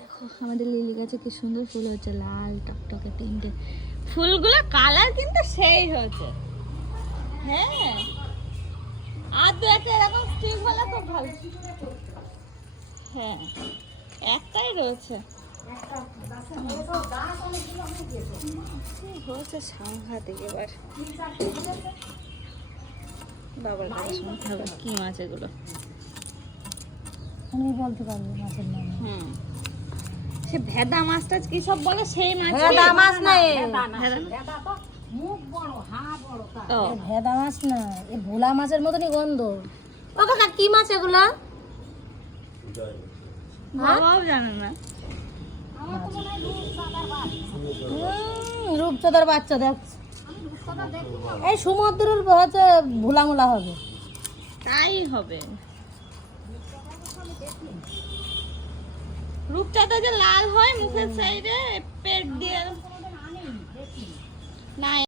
দেখো আমাদের লিলি গাছে কি সুন্দর ফুল হচ্ছে, লাল টকটকে তিনটে ফুলগুলো, কালার কিন্তু সেই হয়েছে। হ্যাঁ, আর দু একটা এরকম স্টিক হলে খুব ভালো। হ্যাঁ, একটাই রয়েছে। হয়েছে সাংঘাতিক। এবার বাবার কথা শুনতে হবে, কি মাছ এগুলো আমি বলতে পারবো মাছের নাম। সে ভেদা মাছটা কি সব বলে, সেই মাছ। ভেদা মাছ না, ভেদা মাছ না, এ ভোলা মাছের মতনই গন্ধ। ও কাকা কি মাছ এগুলা? বাবাও জানে না। রূপচাঁদার বাচ্চা দেখ, এই সমুদ্রের হচ্ছে ভোলা মোলা হবে। তাই হবে। রূপচাঁদা যে লাল হয় মুখের সাইডে, পেট দিয়ে না।